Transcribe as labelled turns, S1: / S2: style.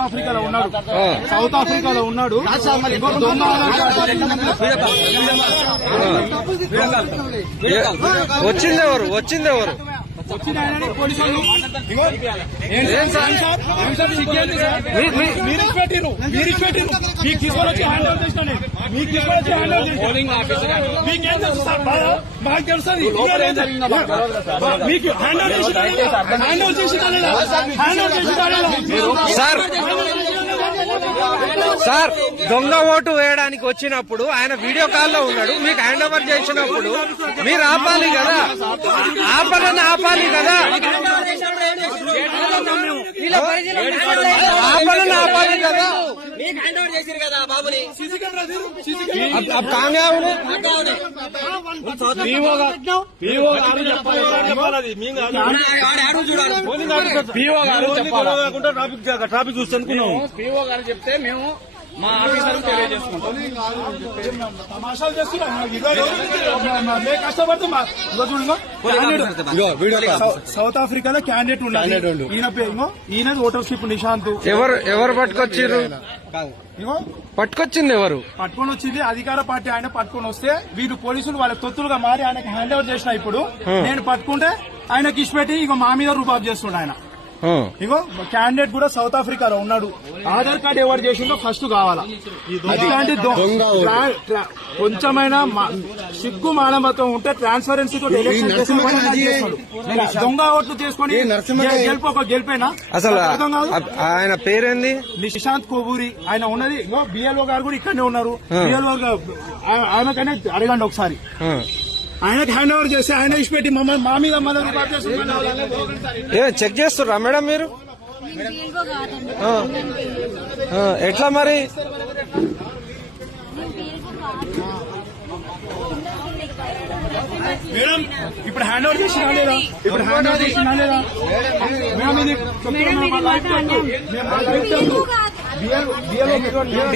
S1: ఆఫ్రికాలో ఉన్నాడు, సౌత్ ఆఫ్రికాలో ఉన్నాడు. దొంగ
S2: వచ్చిందెవరు
S1: వచ్చిన ఆయనని పోలీసు వాళ్ళు మీరు పెట్టిరు మీకు తీసుకొని వచ్చి హ్యాండ్ ఓవర్ చేసిన మీకు తీసుకొని వచ్చి హ్యాండ్ ఓవర్ చేసిన మీకేం తెలుసు సార్? మాకు తెలుస్తుంది. మీకు హ్యాండ్ ఓవర్ చేసి
S2: సార్ దొంగ ఓటు వేయడానికి వచ్చినప్పుడు ఆయన వీడియో కాల్లో ఉన్నాడు. మీకు హ్యాండ్ ఓవర్ చేసినప్పుడు మీరు ఆపాలి కదా, ఆపాలి కదా, ఆపాలి కదా. अब कहाँ गया उन्हें?
S1: ట్రాఫిక్ చూస్తే అనుకున్నాం. పీఓ గారు చెప్తే మేము మా ఆఫీసర్ తెలియజేసుకుంటాం. తమాషాలు చేస్తున్నాం. సౌత్ ఆఫ్రికాలో క్యాండిడేట్ ఉండాలి. ఈయన ఓటర్షిప్ నిశాంత్.
S2: ఎవరు పట్టుకొచ్చారు? పట్టుకొచ్చింది ఎవరు?
S1: పట్టుకొని వచ్చింది అధికార పార్టీ. ఆయన పట్టుకొని వస్తే వీళ్ళు పోలీసులు వాళ్ళ తొత్తులుగా మారి ఆయనకి హ్యాండ్ ఓవర్ చేసిన. ఇప్పుడు నేను పట్టుకుంటే ఆయనకి ఇచ్చిపెట్టి ఇక మా మీద రూపాయి చేస్తుండే ఆయన. ఇగో క్యాండిడేట్ కూడా సౌత్ ఆఫ్రికాలో ఉన్నాడు. ఆధార్ కార్డు ఎవరు చేసిందో ఫస్ట్ కావాలా. ఇట్లాంటి కొంచెమైనా సిగ్గు మానవత్వం ఉంటే ట్రాన్స్పరెన్సీ దొంగ ఓట్లు చేసుకుని గెలిపేనా?
S2: అసలు ఆయన పేరేంది?
S1: నిశాంత్ కోవూరి. ఆయన ఉన్నది బిఎల్ఓ గారు కూడా ఇక్కడనే ఉన్నారు. బిఎల్ఓ ఆయనకనే అడగండి ఒకసారి. ఆయనకి హ్యాండ్ ఓవర్ చేస్తే ఆయన ఇచ్చిపెట్టి మమ్మల్ని మా మీద
S2: చెక్ చేస్తుర్రా మేడం మీరు? ఎట్లా మరి?
S1: మేడం ఇప్పుడు హ్యాండ్ ఓవర్ చేసినా లేదా? ఇప్పుడు హ్యాండ్ ఓవర్ చేసినా లేదా? మేము ఇది